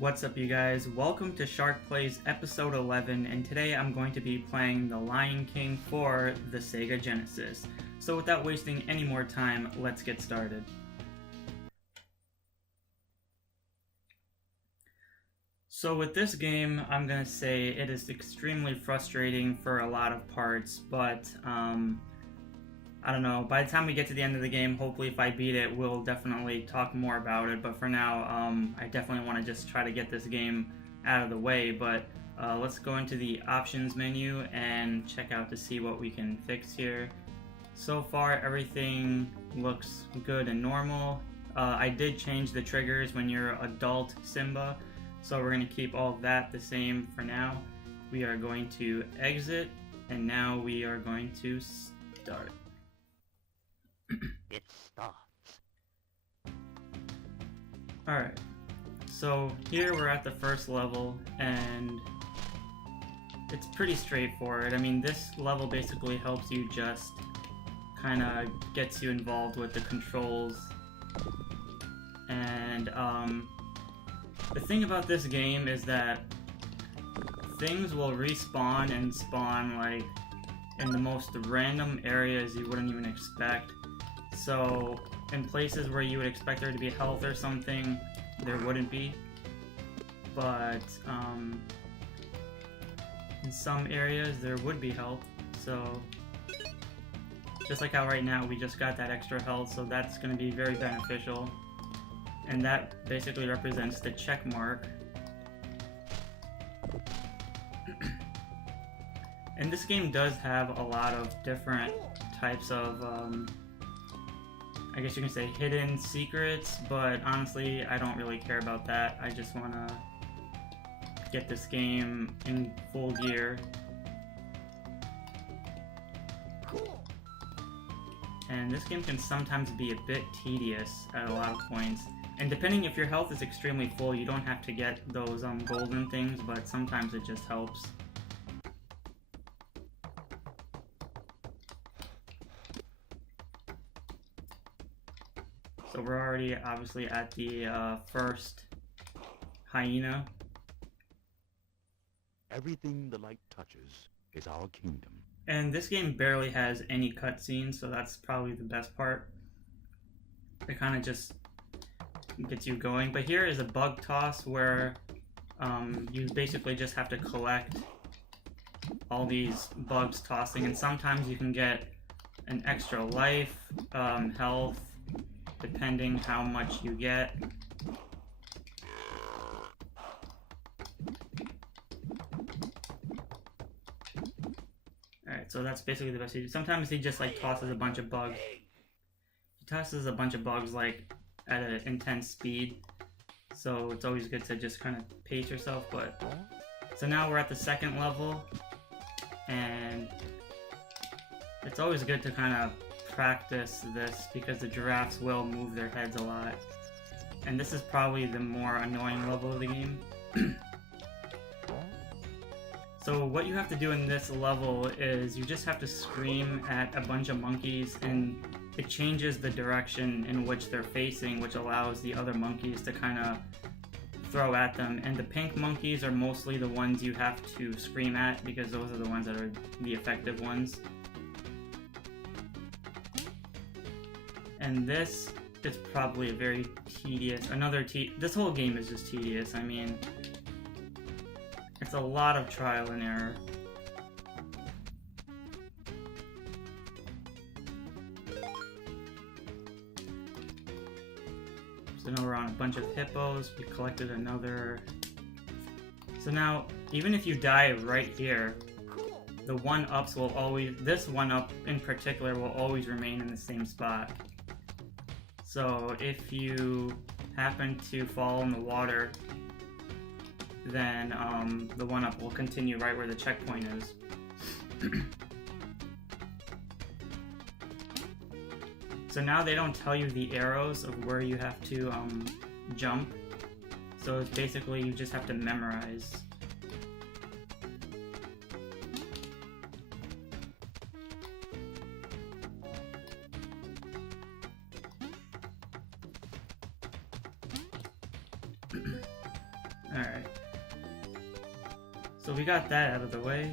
What's up, you guys? Welcome to SHARKPLAYS episode 11, and today I'm going to be playing The Lion King for the Sega Genesis. So without wasting any more time, let's get started. So with this game, I'm gonna say it is extremely frustrating for a lot of parts, but I don't know, by the time we get to the end of the game, hopefully if I beat it, we'll definitely talk more about it, but for now, I definitely want to just try to get this game out of the way, but let's go into the options menu and check out to see what we can fix here. So far, everything looks good and normal. I did change the triggers when you're adult Simba, so we're going to keep all of that the same for now. We are going to exit, and now we are going to start. It starts. Alright, so here we're at the first level, and it's pretty straightforward. I mean, this level basically helps you just kind of gets you involved with the controls. And the thing about this game is that things will respawn and spawn like in the most random areas you wouldn't even expect. So in places where you would expect there to be health or something, there wouldn't be. But in some areas there would be health. So just like how right now we just got that extra health, so that's going to be very beneficial. And that basically represents the check mark. And this game does have a lot of different types of I guess you can say hidden secrets, but honestly I don't really care about that. I just want to get this game in full gear. And this game can sometimes be a bit tedious at a lot of points. And depending if your health is extremely full, you don't have to get those golden things, but sometimes it just helps. So we're already obviously at the first hyena. Everything the light touches is our kingdom. And this game barely has any cutscenes, so that's probably the best part. It kind of just gets you going. But here is a bug toss where you basically just have to collect all these bugs tossing, and sometimes you can get an extra life, health, depending how much you get. Alright, so that's basically the best he does. Sometimes he just like tosses a bunch of bugs. He tosses a bunch of bugs like at an intense speed. So it's always good to just kind of pace yourself, but... So now we're at the second level, and it's always good to kind of practice this because the giraffes will move their heads a lot. And this is probably the more annoying level of the game. So what you have to do in this level is you just have to scream at a bunch of monkeys, and it changes the direction in which they're facing, which allows the other monkeys to kind of throw at them. And the pink monkeys are mostly the ones you have to scream at because those are the ones that are the effective ones. And this is probably a very tedious, this whole game is just tedious. I mean, it's a lot of trial and error. So now we're on a bunch of hippos. We collected another. So now, even if you die right here, the one-ups will always, this one-up in particular will always remain in the same spot. So if you happen to fall in the water, then the one-up will continue right where the checkpoint is. So now they don't tell you the arrows of where you have to jump. So it's basically you just have to memorize. Alright. So we got that out of the way.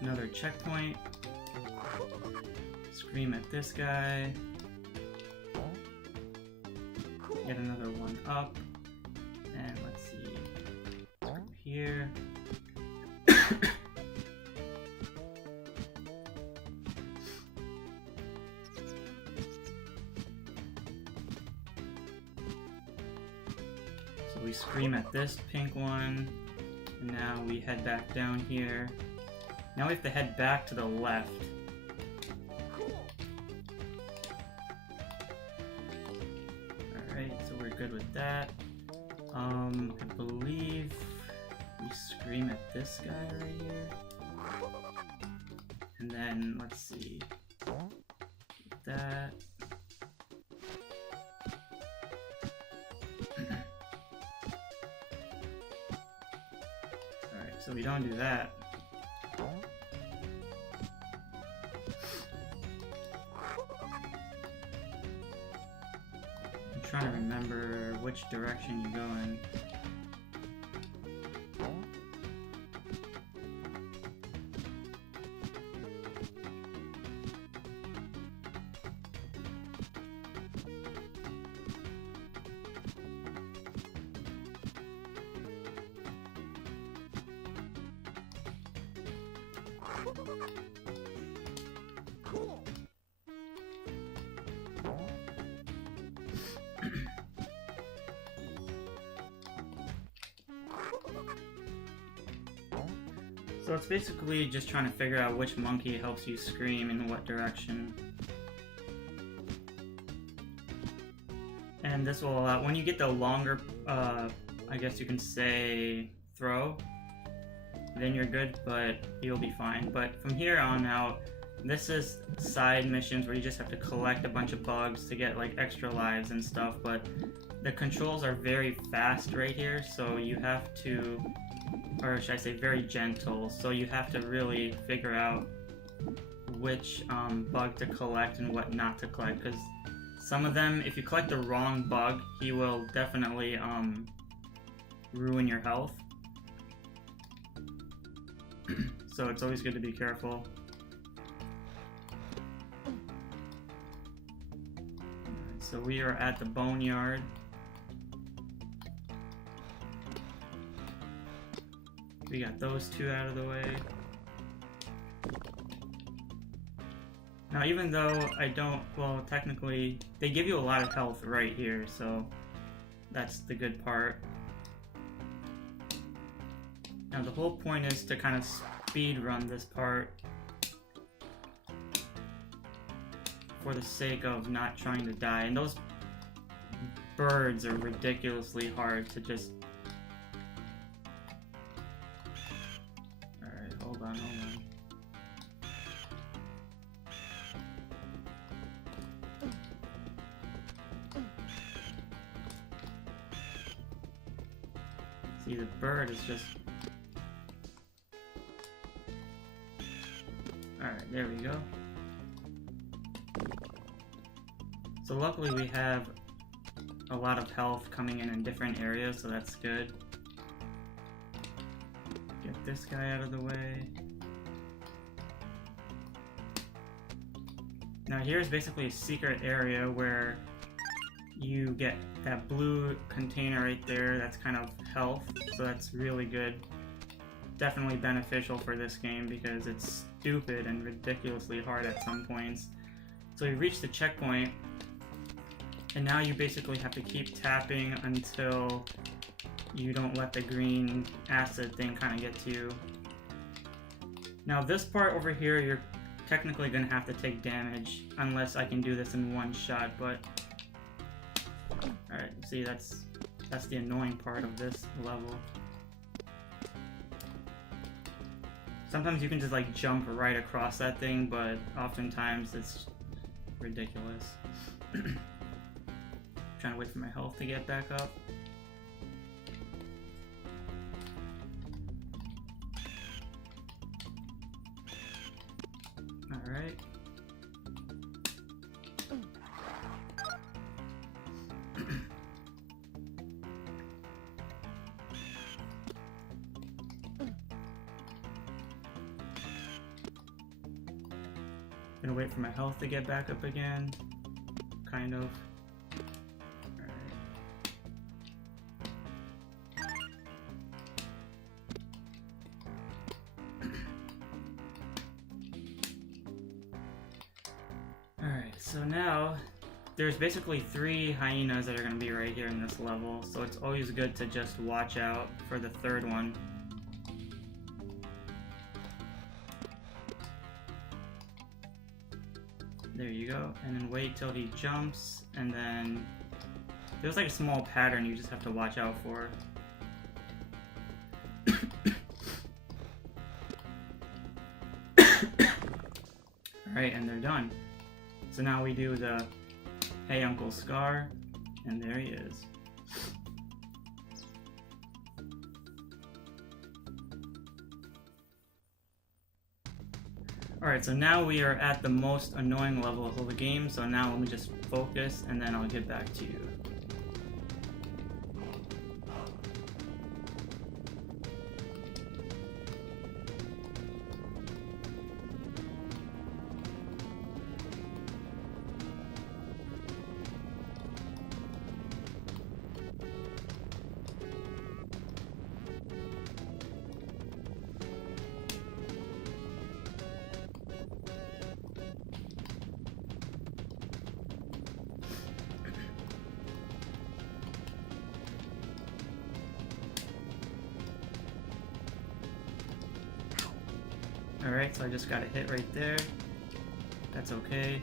Another checkpoint. Scream at this guy. Get another one up. And let's see. Go here. So we scream at this pink one. And now we head back down here. Now we have to head back to the left. Alright, so we're good with that. I believe we scream at this guy right here. And then, let's see. That. Alright, so we don't do that. I'm trying to remember which direction you go in. So it's basically just trying to figure out which monkey helps you scream in what direction. And this will allow, when you get the longer, I guess you can say, throw, then you're good, but you'll be fine. But from here on out, this is side missions where you just have to collect a bunch of bugs to get like extra lives and stuff, but the controls are very fast right here, so you have to, or should I say very gentle, so you have to really figure out which bug to collect and what not to collect, because some of them, if you collect the wrong bug, he will definitely ruin your health. So it's always good to be careful. So we are at the boneyard. We got those two out of the way. Now even though I don't, well technically, they give you a lot of health right here, so that's the good part. Now the whole point is to kind of speed run this part for the sake of not trying to die. And those birds are ridiculously hard to just... Alright, hold on. See, the bird is just... Alright, there we go. So luckily we have a lot of health coming in different areas, so that's good. Get this guy out of the way. Now here's basically a secret area where you get that blue container right there, that's kind of health, so that's really good. Definitely beneficial for this game because it's stupid and ridiculously hard at some points. So you reach the checkpoint, and now you basically have to keep tapping until you don't let the green acid thing kind of get to you. Now this part over here, you're technically going to have to take damage, unless I can do this in one shot, but... Alright, see, that's the annoying part of this level. Sometimes you can just like jump right across that thing, but oftentimes it's ridiculous. Trying to wait for my health to get back up. Alright. Gonna wait for my health to get back up again. Kind of. Alright, so now there's basically 3 hyenas that are going to be right here in this level, so it's always good to just watch out for the 3rd one. There you go, and then wait till he jumps, and then there's like a small pattern you just have to watch out for. Alright, and they're done. So now we do the "Hey Uncle Scar," and there he is. Alright, so now we are at the most annoying level of the game, so now let me just focus and then I'll get back to you. Alright, so I just got a hit right there. That's okay.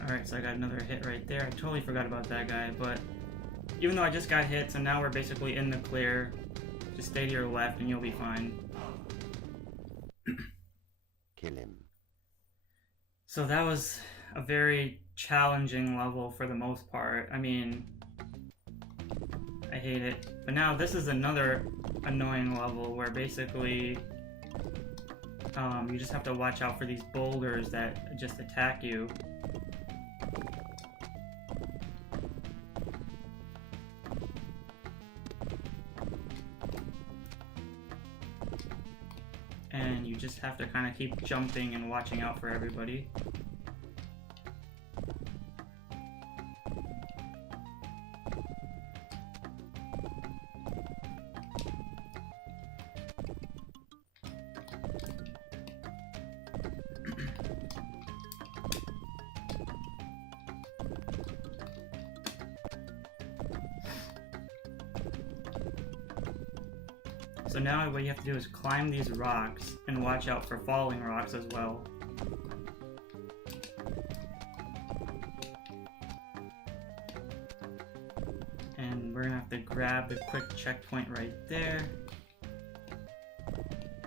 Alright, so I got another hit right there. I totally forgot about that guy, but even though I just got hit, so now we're basically in the clear. Just stay to your left and you'll be fine. Kill him. So that was a very challenging level for the most part. I mean, I hate it. But now this is another annoying level where basically you just have to watch out for these boulders that just attack you. And you just have to kind of keep jumping and watching out for everybody. So now what you have to do is climb these rocks and watch out for falling rocks as well. And we're gonna have to grab the quick checkpoint right there.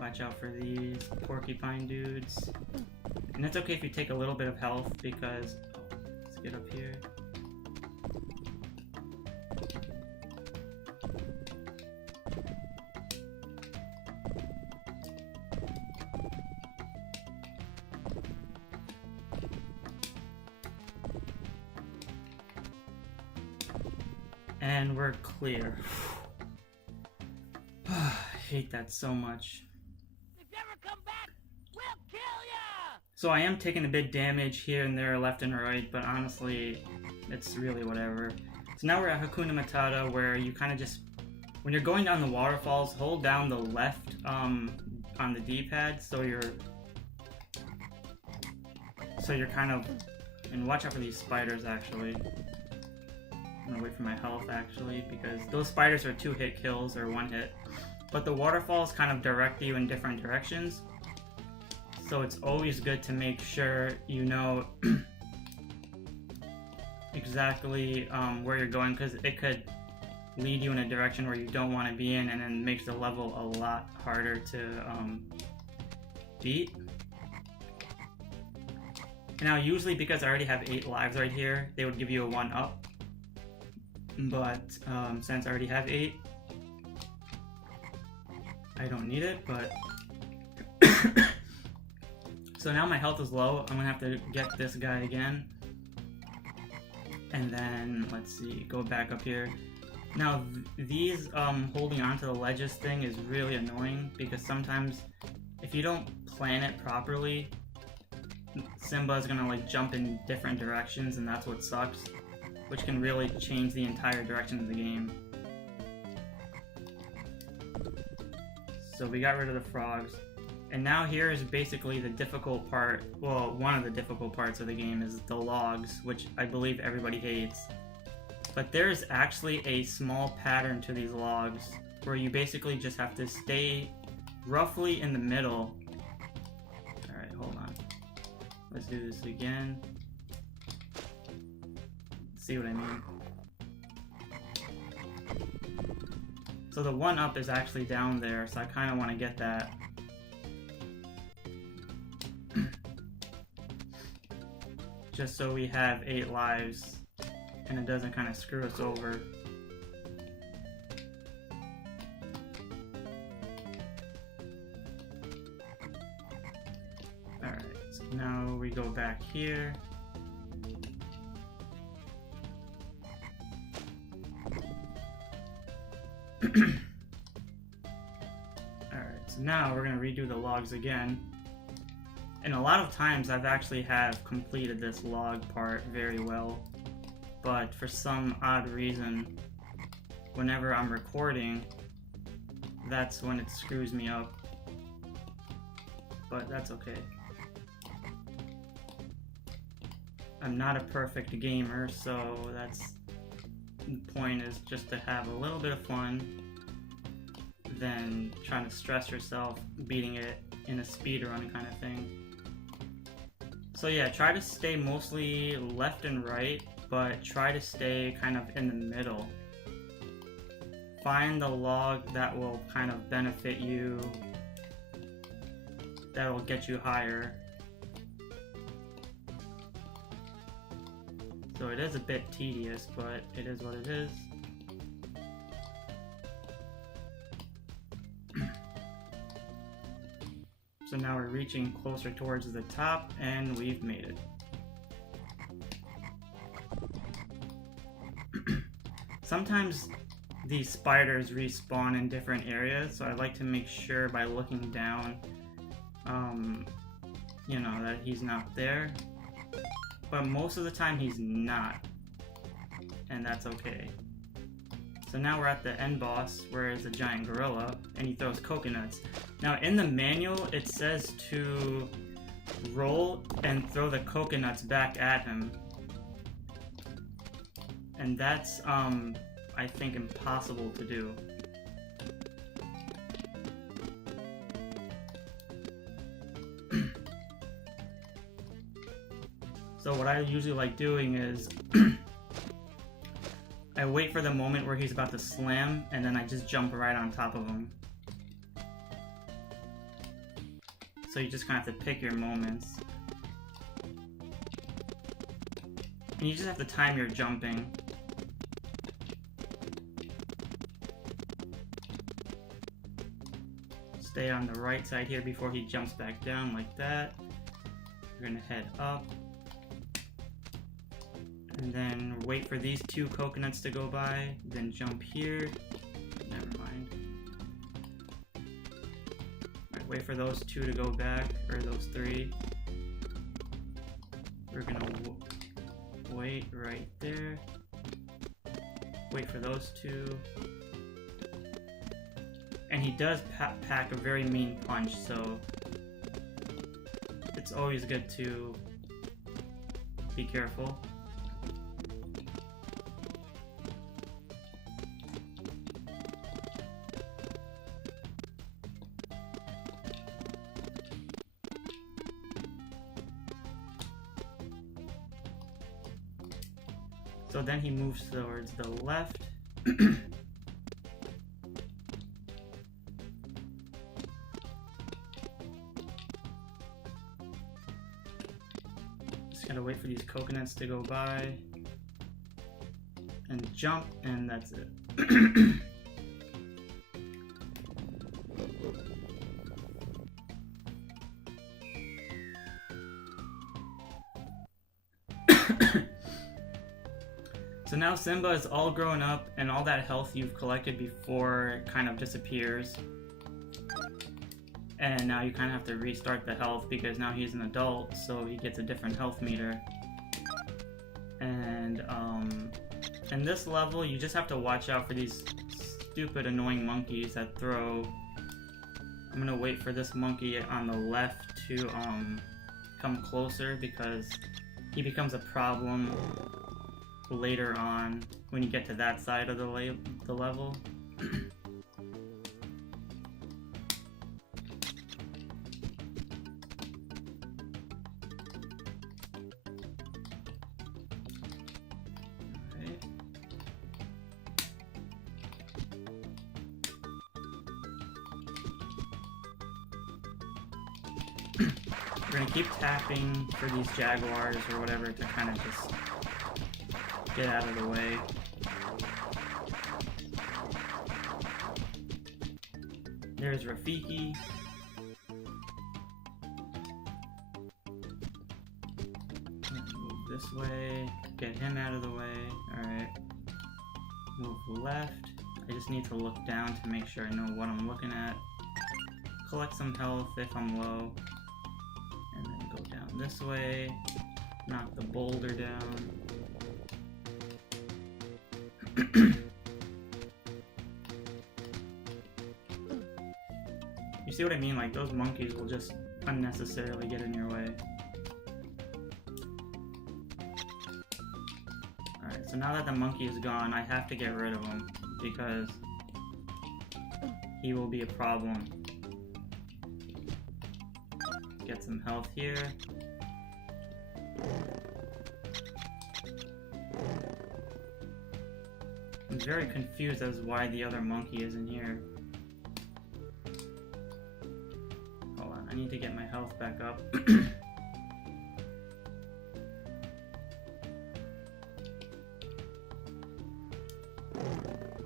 Watch out for these porcupine dudes. And it's okay if you take a little bit of health because... let's get up here. And we're clear. I hate that so much. If you ever come back, we'll kill ya! So I am taking a bit damage here and there, left and right, but honestly, it's really whatever. So now we're at Hakuna Matata, where you kind of just, when you're going down the waterfalls, hold down the left on the D-pad, so you're kind of, and watch out for these spiders actually. I'm gonna wait for my health actually, because those spiders are 2-hit kills or 1 hit. But the waterfalls kind of direct you in different directions. So it's always good to make sure you know exactly where you're going, because it could lead you in a direction where you don't want to be in, and then makes the level a lot harder to beat. Now usually, because I already have 8 lives right here, they would give you a 1-up. But since I already have 8, I don't need it, but... So now my health is low. I'm gonna have to get this guy again. And then, let's see, go back up here. Now, these holding onto the ledges thing is really annoying because sometimes if you don't plan it properly, Simba is gonna like jump in different directions, and that's what sucks, which can really change the entire direction of the game. So we got rid of the frogs. And now here is basically the difficult part, well, one of the difficult parts of the game is the logs, which I believe everybody hates. But there's actually a small pattern to these logs where you basically just have to stay roughly in the middle. Alright, hold on. Let's do this again. See what I mean? So the one up is actually down there, so I kind of want to get that. Just so we have 8 lives and it doesn't kind of screw us over. Alright, so now we go back here. Alright, so now we're going to redo the logs again. And a lot of times I've actually have completed this log part very well, but for some odd reason, whenever I'm recording, that's when it screws me up. But that's okay. I'm not a perfect gamer, so that's the point, is just to have a little bit of fun than trying to stress yourself beating it in a speedrun kind of thing. So yeah, try to stay mostly left and right, but try to stay kind of in the middle. Find the log that will kind of benefit you, that will get you higher. So it is a bit tedious, but it is what it is. So now we're reaching closer towards the top, and we've made it. Sometimes these spiders respawn in different areas, so I like to make sure by looking down, you know, that he's not there. But most of the time he's not, and that's okay. So now we're at the end boss, where is the giant gorilla, and he throws coconuts. Now in the manual, it says to roll and throw the coconuts back at him. And that's, I think, impossible to do. So what I usually like doing is I wait for the moment where he's about to slam, and then I just jump right on top of him. So you just kind of have to pick your moments. And you just have to time your jumping. Stay on the right side here before he jumps back down like that. We're gonna head up. And then wait for these 2 coconuts to go by, then jump here. Never mind. Alright, wait for those 2 to go back, or those 3. We're gonna wait right there. Wait for those 2. And he does pack a very mean punch, so it's always good to be careful. So then he moves towards the left. Just gotta wait for these coconuts to go by. And jump, and that's it. So now Simba is all grown up, and all that health you've collected before kind of disappears. And now you kind of have to restart the health because now he's an adult, so he gets a different health meter. And in this level, you just have to watch out for these stupid, annoying monkeys that throw. I'm gonna wait for this monkey on the left to come closer because he becomes a problem later on when you get to that side of the level. We're gonna keep tapping for these jaguars or whatever to kind of just get out of the way. There's Rafiki. Move this way, get him out of the way. Alright. Move left. I just need to look down to make sure I know what I'm looking at. Collect some health if I'm low. And then go down this way. Knock the boulder down. You see what I mean? Like, those monkeys will just unnecessarily get in your way. Alright, so now that the monkey is gone, I have to get rid of him because he will be a problem. Get some health here. I'm very confused as why the other monkey isn't here. Hold on, I need to get my health back up.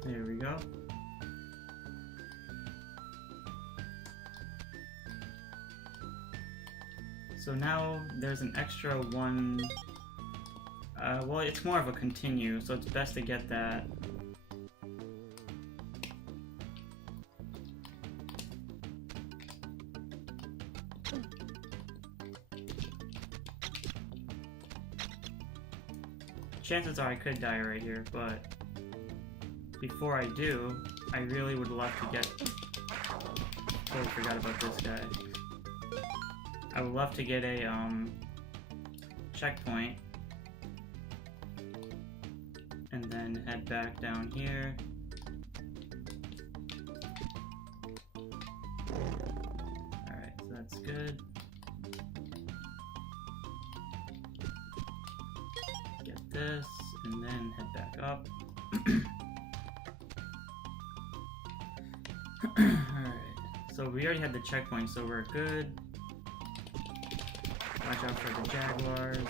There we go. So now there's an extra one. Well, it's more of a continue, so it's best to get that. Chances are I could die right here, but before I do, I really would love to get... Totally forgot about this guy. I would love to get a checkpoint and then head back down here. Alright, so that's good. Get this and then head back up. Alright, so we already had the checkpoint, so we're good. Watch out for the jaguars,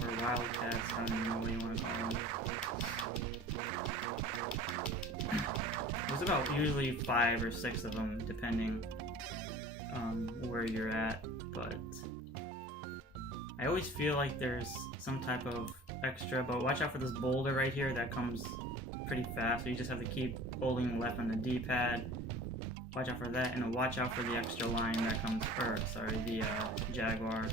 or wildcats, I don't even know what you want to call them. There's about usually 5 or 6 of them, depending where you're at, but I always feel like there's some type of extra, but watch out for this boulder right here that comes pretty fast, so you just have to keep holding left on the D-pad. Watch out for that, and watch out for the extra line that comes, the jaguar.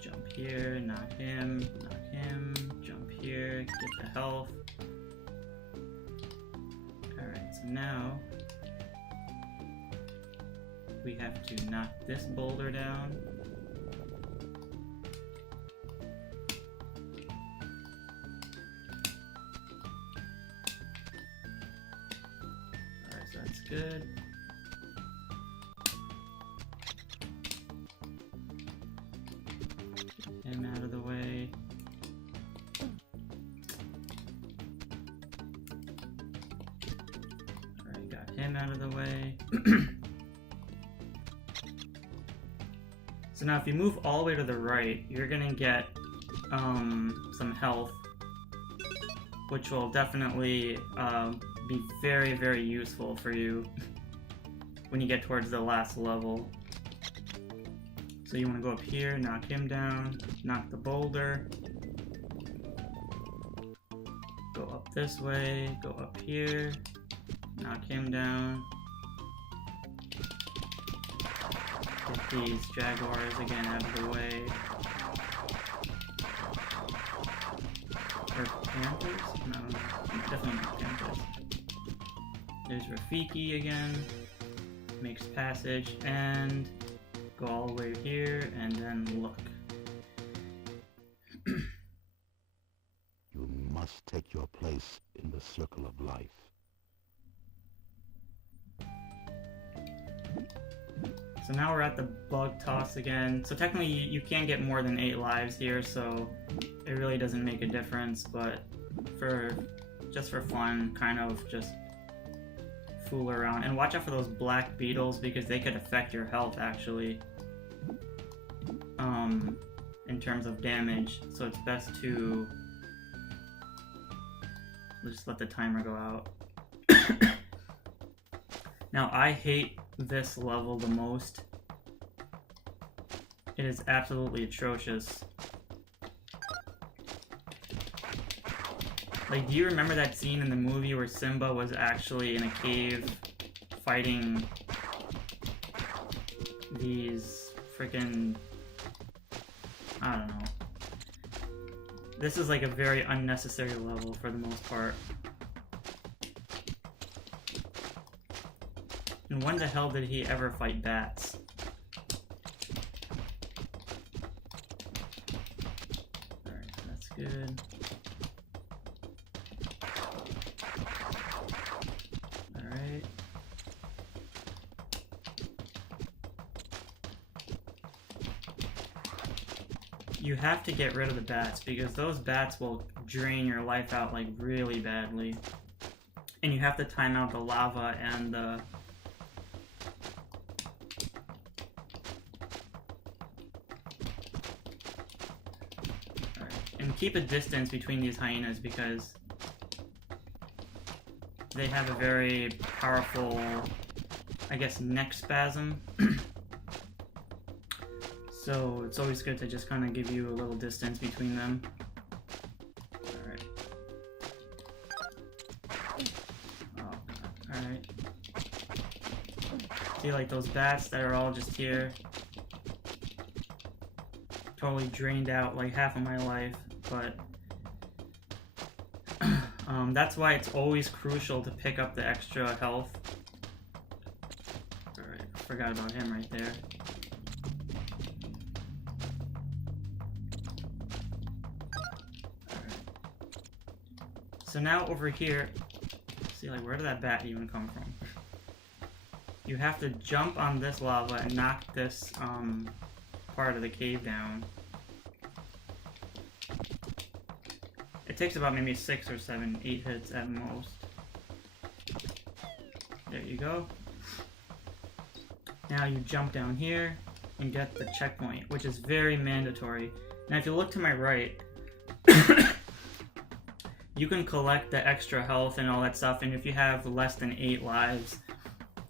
Jump here, knock him, jump here, get the health. Alright, so now we have to knock this boulder down. That's good. Get him out of the way. Alright, got him out of the way. So now if you move all the way to the right, you're gonna get some health, which will definitely be very, very useful for you when you get towards the last level. So you want to go up here, knock him down, knock the boulder. Go up this way, go up here, knock him down. Get these jaguars again out of the way. Or panthers? No, definitely not panthers. There's Rafiki again. Makes passage and go all the way here and then look. You must take your place in the circle of life. So now we're at the bug toss again. So technically you can't get more than 8 lives here, so it really doesn't make a difference, but just for fun, kind of just fool around. And watch out for those black beetles because they could affect your health actually. In terms of damage, so it's best to just let the timer go out. Now I hate this level the most. It is absolutely atrocious. Like, do you remember that scene in the movie where Simba was actually in a cave fighting these freaking, I don't know. This is like a very unnecessary level for the most part. And when the hell did he ever fight bats? Alright, that's good. Alright. You have to get rid of the bats because those bats will drain your life out like really badly. And you have to time out the lava and the keep a distance between these hyenas because they have a very powerful, I guess, neck spasm. So it's always good to just kind of give you a little distance between them. Alright. Oh, alright. See, like those bats that are all just here? Totally drained out like half of my life. But that's why it's always crucial to pick up the extra health. Alright, forgot about him right there. Alright. So now over here, see, like, where did that bat even come from? You have to jump on this lava and knock this part of the cave down. It takes about maybe 6 or 7, 8 hits at most. There you go. Now you jump down here and get the checkpoint, which is very mandatory. Now if you look to my right, you can collect the extra health and all that stuff, and if you have less than 8 lives,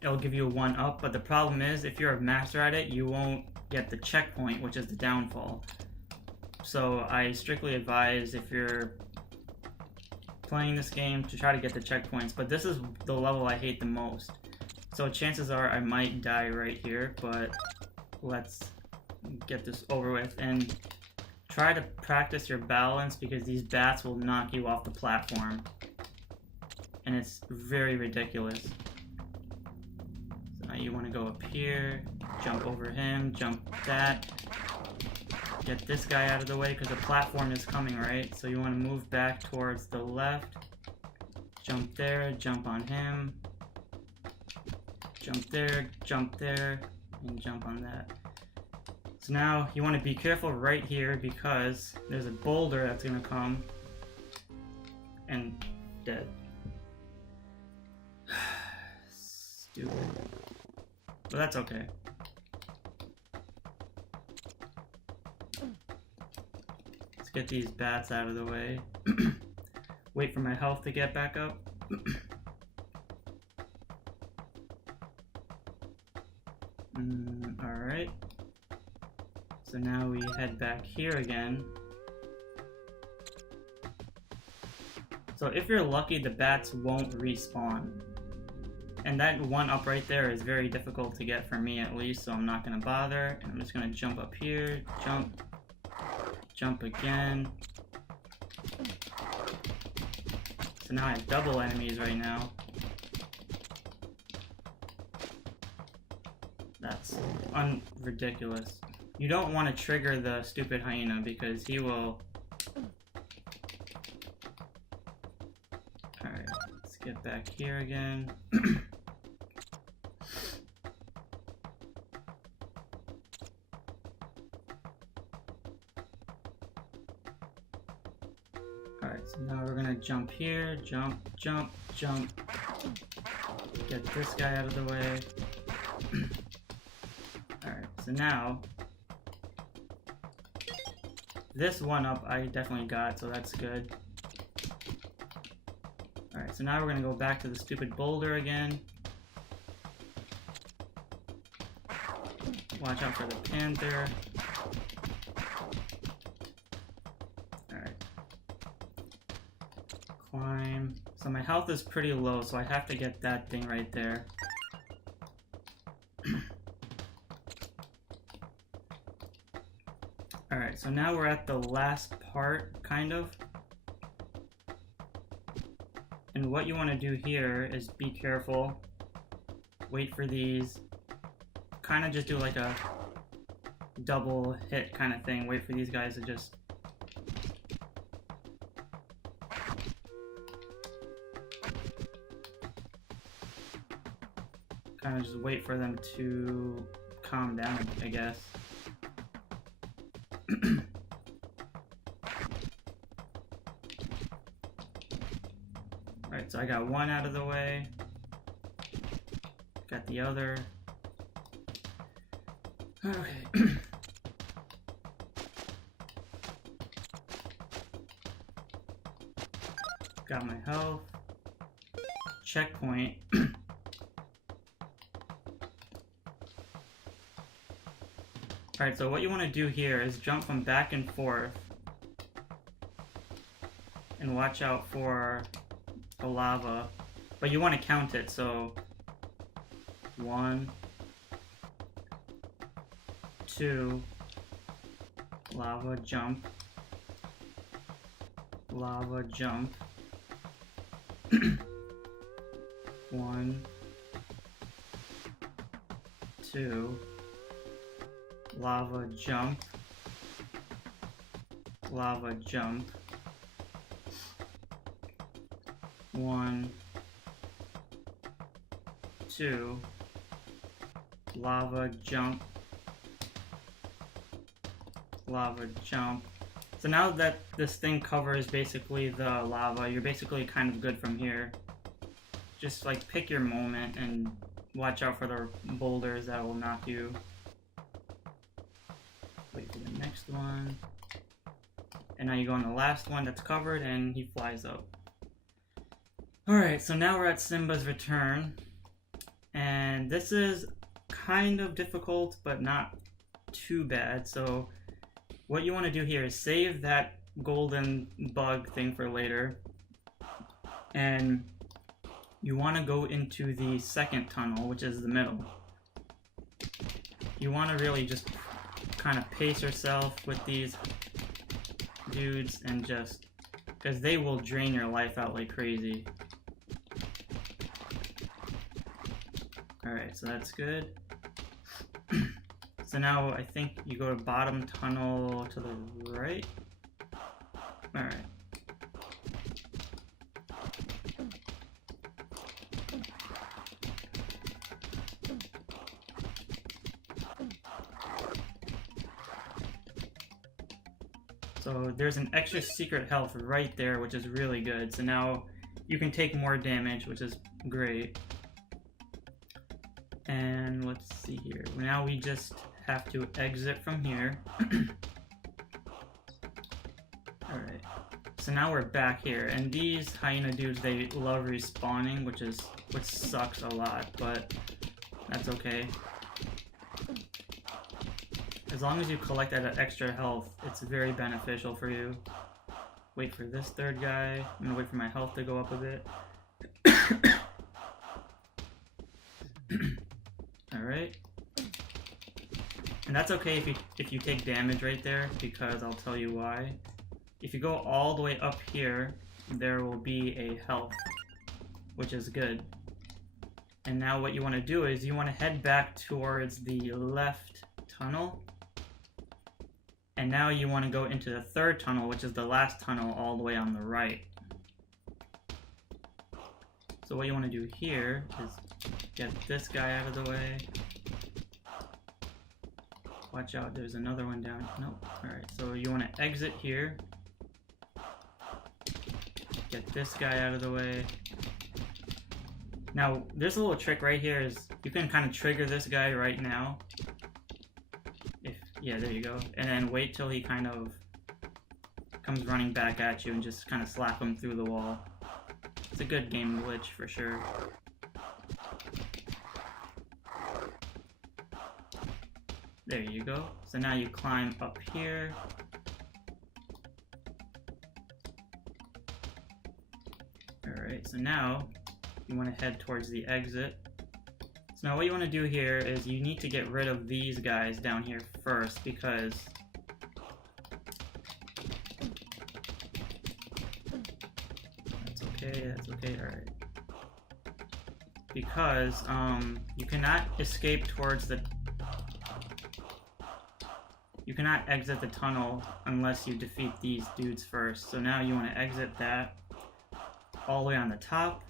it'll give you a 1-up, but the problem is, if you're a master at it, you won't get the checkpoint, which is the downfall. So I strictly advise, if you're playing this game, to try to get the checkpoints, but this is the level I hate the most. So chances are I might die right here, but let's get this over with. And try to practice your balance because these bats will knock you off the platform. And it's very ridiculous. So now you want to go up here, jump over him, jump that. Get this guy out of the way because the platform is coming, right? So you want to move back towards the left. Jump there, jump on him. Jump there, and jump on that. So now you want to be careful right here because there's a boulder that's going to come. And dead. Stupid. But that's okay. Get these bats out of the way. Wait for my health to get back up. Alright. back here again. So if you're lucky, the bats won't respawn. And that one up right there is very difficult to get for me at least, so I'm not going to bother. And I'm just going to jump up here, jump, jump again. So now I have double enemies right now. That's ridiculous. You don't want to trigger the stupid hyena because he will... Alright, let's get back here again. Alright, so now we're gonna jump here, jump, jump, jump. Get this guy out of the way. Alright, so now this one up I definitely got, so that's good. Alright, so now we're gonna go back to the stupid boulder again. Watch out for the panther. Alright. Climb. So my health is pretty low, so I have to get that thing right there. Alright, so now we're at the last part, kind of. And what you want to do here is be careful. Wait for these. Kind of just do like a double hit kind of thing. Wait for these guys to just... kind of just wait for them to calm down, I guess. Alright, so I got one out of the way. Got the other. Okay. Got my health. Checkpoint. Alright, so what you want to do here is jump from back and forth. And watch out for the lava. But you want to count it, so... 1, 2, lava jump, lava jump, 1, 2, lava jump, lava jump, 1, 2, lava jump, lava jump. So now that this thing covers basically the lava, you're basically kind of good from here. Just like pick your moment and watch out for the boulders that will knock you. Wait for the next one. And now you go on the last one that's covered and he flies up. Alright, so now we're at Simba's return. And this is kind of difficult, but not too bad. So what you want to do here is save that golden bug thing for later. And you want to go into the second tunnel, which is the middle. You want to really just kind of pace yourself with these dudes and just... because they will drain your life out like crazy. Alright, so that's good. So now I think you go to bottom tunnel to the right. Alright. So there's an extra secret health right there, which is really good. So now you can take more damage, which is great. And let's see here. Now we just have to exit from here. Alright. So now we're back here. And these hyena dudes, they love respawning, which sucks a lot, but that's okay. As long as you collect that extra health, it's very beneficial for you. Wait for this third guy. I'm gonna wait for my health to go up a bit. Alright. And that's okay if you take damage right there, because I'll tell you why. If you go all the way up here, there will be a health, which is good. And now what you want to do is you want to head back towards the left tunnel. And now you want to go into the third tunnel, which is the last tunnel all the way on the right. So what you want to do here is get this guy out of the way. Watch out, there's another one down. Nope. Alright, so you want to exit here. Get this guy out of the way. Now, there's a little trick right here is you can kind of trigger this guy right now. Yeah, there you go. And then wait till he kind of comes running back at you and just kind of slap him through the wall. It's a good game glitch for sure. There you go. So now you climb up here. Alright, so now you want to head towards the exit. So now what you want to do here is you need to get rid of these guys down here first, because that's okay, alright. Because you cannot escape towards the you cannot exit the tunnel unless you defeat these dudes first. So now you want to exit that all the way on the top.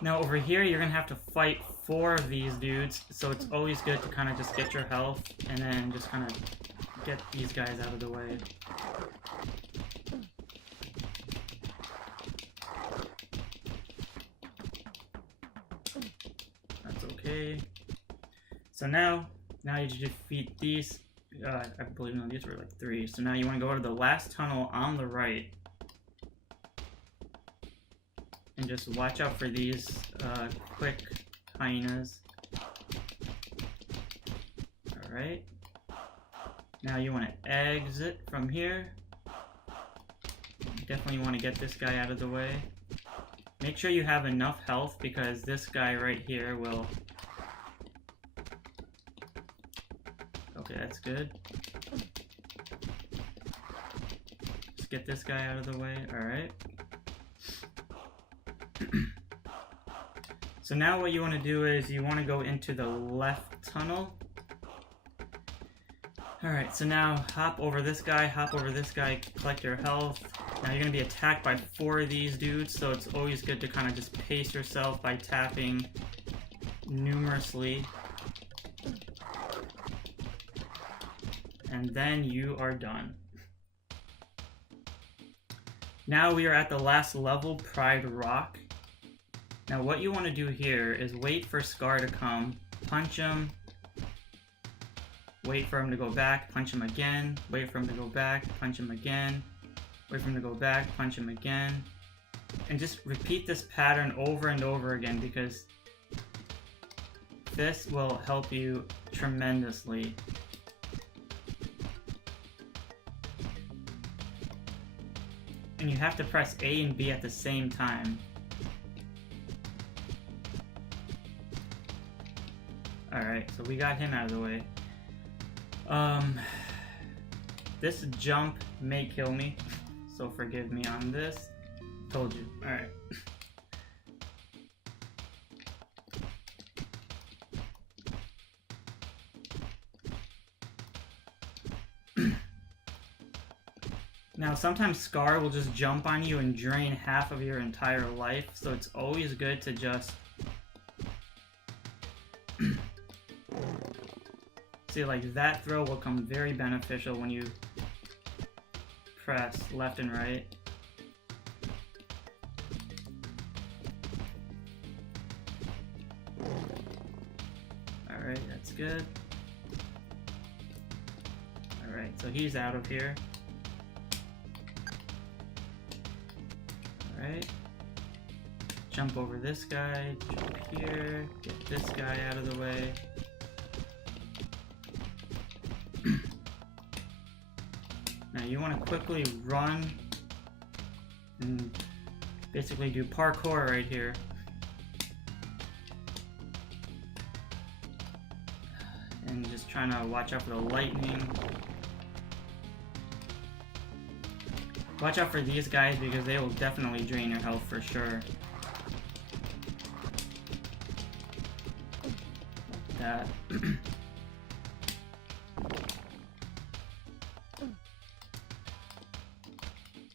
Now over here you're gonna have to fight 4 of these dudes, so it's always good to kind of just get your health and then just kind of get these guys out of the way. That's okay. So now you defeat these. I believe no, these were like 3. So now you want to go to the last tunnel on the right. And just watch out for these quick hyenas. Alright. Now you want to exit from here. You definitely want to get this guy out of the way. Make sure you have enough health, because this guy right here will... Okay, that's good. Just get this guy out of the way. Alright. So now what you want to do is you want to go into the left tunnel. Alright, so now hop over this guy, collect your health. Now you're going to be attacked by 4 of these dudes, so it's always good to kind of just pace yourself by tapping numerously. And then you are done. Now we are at the last level, Pride Rock. Now what you want to do here is wait for Scar to come, punch him, wait for him to go back, punch him again, wait for him to go back, punch him again, wait for him to go back, punch him again, and just repeat this pattern over and over again, because this will help you tremendously. And you have to press A and B at the same time. Alright, so we got him out of the way. This jump may kill me, so forgive me on this. Told you. Alright. Now, sometimes Scar will just jump on you and drain half of your entire life, so it's always good to just... See, like, that throw will come very beneficial when you press left and right. Alright, that's good. Alright, so he's out of here. Alright. Jump over this guy, jump here, get this guy out of the way. Now you want to quickly run and basically do parkour right here. And just trying to watch out for the lightning. Watch out for these guys because they will definitely drain your health for sure. That.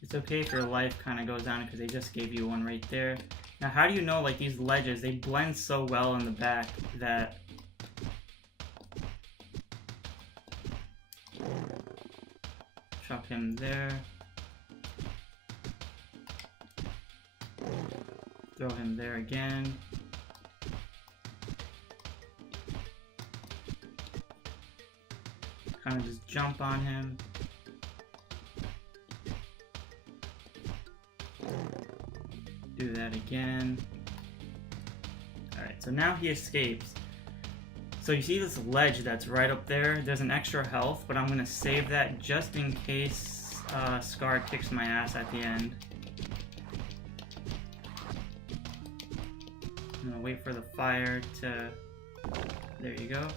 It's okay if your life kind of goes down because they just gave you one right there. Now how do you know, like, these ledges, they blend so well in the back that chuck him there. Throw him there again. Kind of just jump on him. Do that again. Alright, so now he escapes. So you see this ledge that's right up there? There's an extra health, but I'm going to save that just in case Scar kicks my ass at the end. I'm going to wait for the fire to... There you go.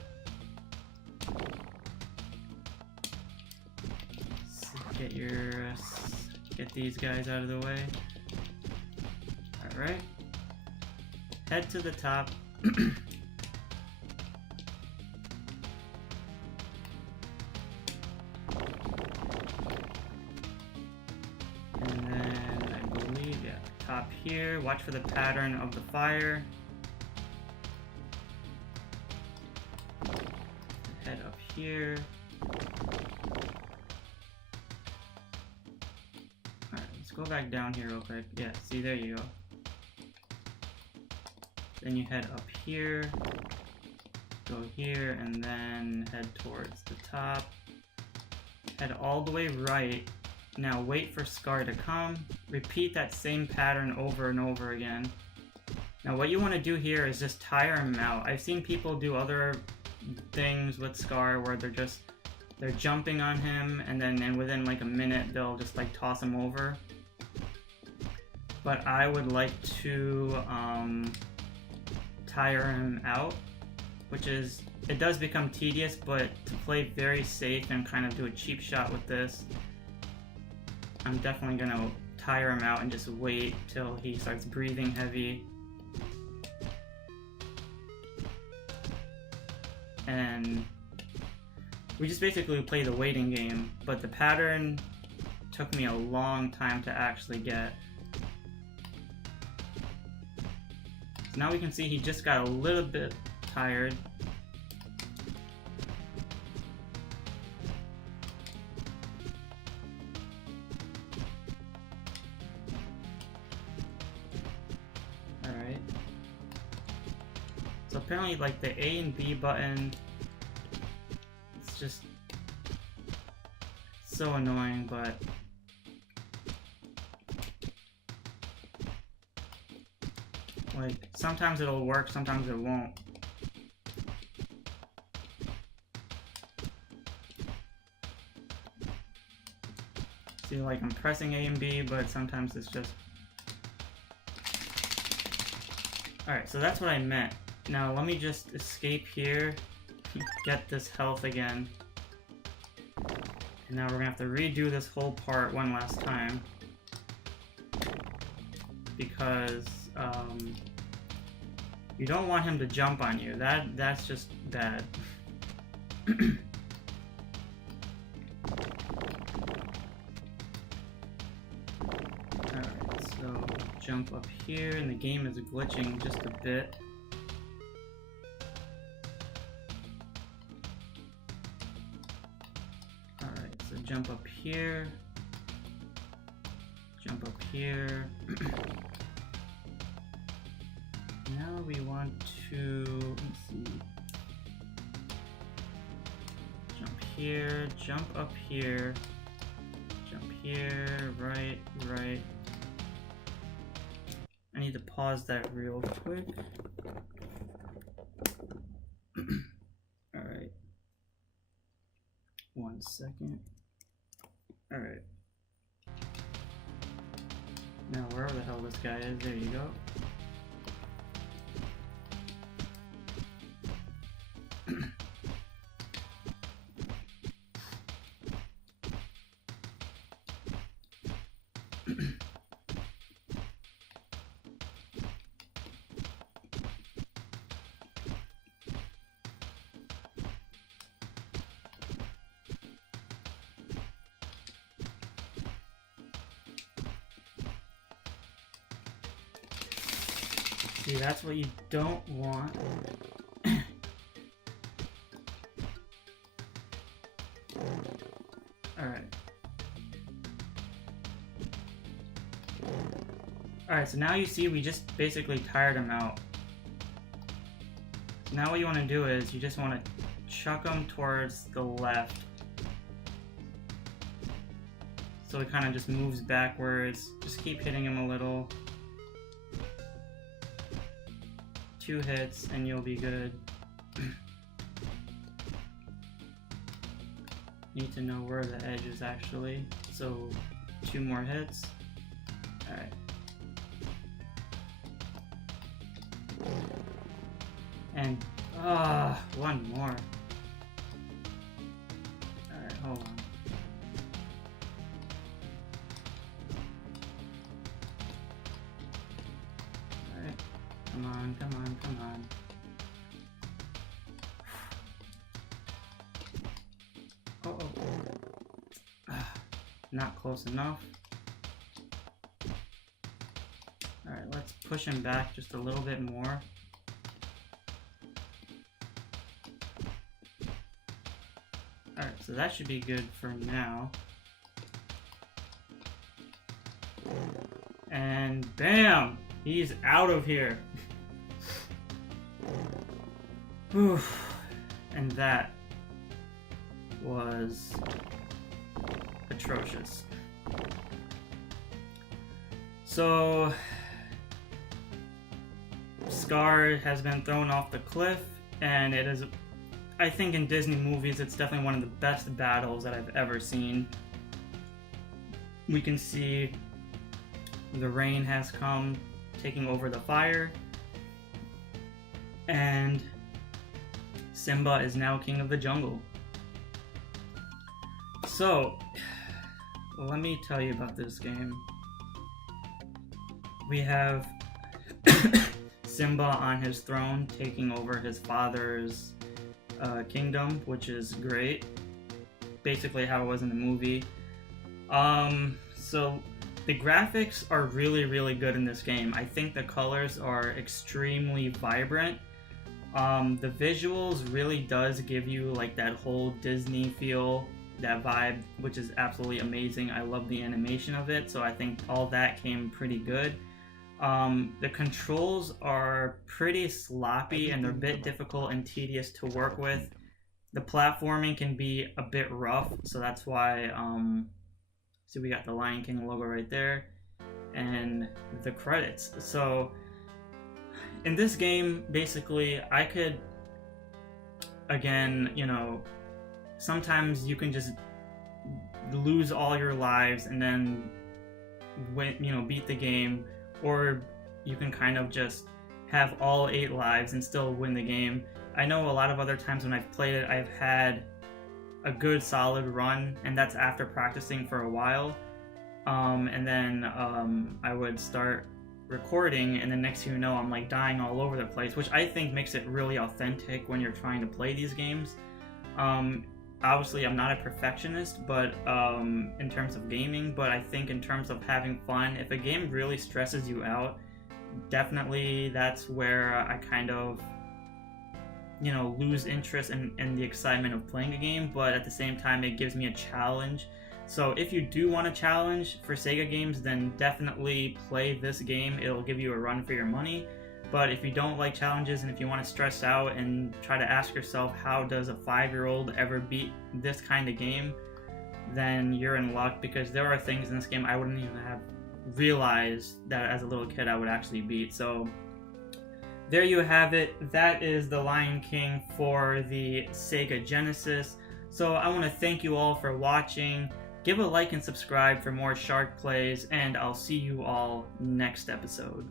Get these guys out of the way. Alright. Head to the top. And then I believe, yeah, top here. Watch for the pattern of the fire. Head up here. Go back down here real quick. Yeah, see, there you go. Then you head up here, go here, and then head towards the top. Head all the way right. Now wait for Scar to come. Repeat that same pattern over and over again. Now what you want to do here is just tire him out. I've seen people do other things with Scar where they're jumping on him, and then within like a minute they'll just like toss him over. But I would like to tire him out, which is, it does become tedious, but to play very safe and kind of do a cheap shot with this, I'm definitely going to tire him out and just wait till he starts breathing heavy. And we just basically play the waiting game, but the pattern took me a long time to actually get. So now we can see he just got a little bit tired. Alright. So apparently, like, the A and B button, it's just so annoying, but like, sometimes it'll work, sometimes it won't. See, like, I'm pressing A and B, but sometimes it's just... Alright, so that's what I meant. Now, let me just escape here, get this health again. And now we're gonna have to redo this whole part one last time. Because, you don't want him to jump on you. That's just bad. Alright, so jump up here, and the game is glitching just a bit. Alright, so jump up here. Jump up here. Now we want to, let's see, jump here, jump up here, jump here, right. I need to pause that real quick. Alright. 1 second. Alright. Now, wherever the hell this guy is, there you go. See, that's what you don't want. Alright. Alright, so now you see we just basically tired him out. So now what you want to do is you just want to chuck him towards the left. So he kind of just moves backwards. Just keep hitting him a little. 2 hits and you'll be good. Need to know where the edge is actually. So 2 more hits. Alright. And 1 more. Alright, hold on. Come on, come on, come on. Not close enough. Alright, let's push him back just a little bit more. Alright, so that should be good for now. And bam! He's out of here. Whew. And that was atrocious. So Scar has been thrown off the cliff, and it is, I think in Disney movies, it's definitely one of the best battles that I've ever seen. We can see the rain has come, taking over the fire, and Simba is now king of the jungle. So, let me tell you about this game. We have Simba on his throne, taking over his father's kingdom, which is great. Basically how it was in the movie. So the graphics are really, really good in this game. I think the colors are extremely vibrant. The visuals really does give you like that whole Disney feel, that vibe, which is absolutely amazing. I love the animation of it, so I think all that came pretty good. The controls are pretty sloppy and they're a bit difficult and tedious to work with. The platforming can be a bit rough, so that's why, see, we got the Lion King logo right there, and the credits. So in this game, basically, I could, again, you know, sometimes you can just lose all your lives and then win, you know, beat the game, or you can kind of just have all 8 lives and still win the game. I know a lot of other times when I've played it, I've had a good solid run, and that's after practicing for a while. And then I would start recording, and the next thing you know, I'm like dying all over the place, which I think makes it really authentic when you're trying to play these games. Obviously, I'm not a perfectionist, but in terms of gaming, but I think in terms of having fun, if a game really stresses you out, definitely that's where I kind of, you know, lose interest in the excitement of playing a game. But at the same time, it gives me a challenge. So if you do want a challenge for Sega games, then definitely play this game. It'll give you a run for your money. But if you don't like challenges, and if you want to stress out and try to ask yourself, how does a 5-year-old ever beat this kind of game, then you're in luck, because there are things in this game I wouldn't even have realized that as a little kid I would actually beat. So there you have it. That is the Lion King for the Sega Genesis. So I want to thank you all for watching. Give a like and subscribe for more Shark Plays, and I'll see you all next episode.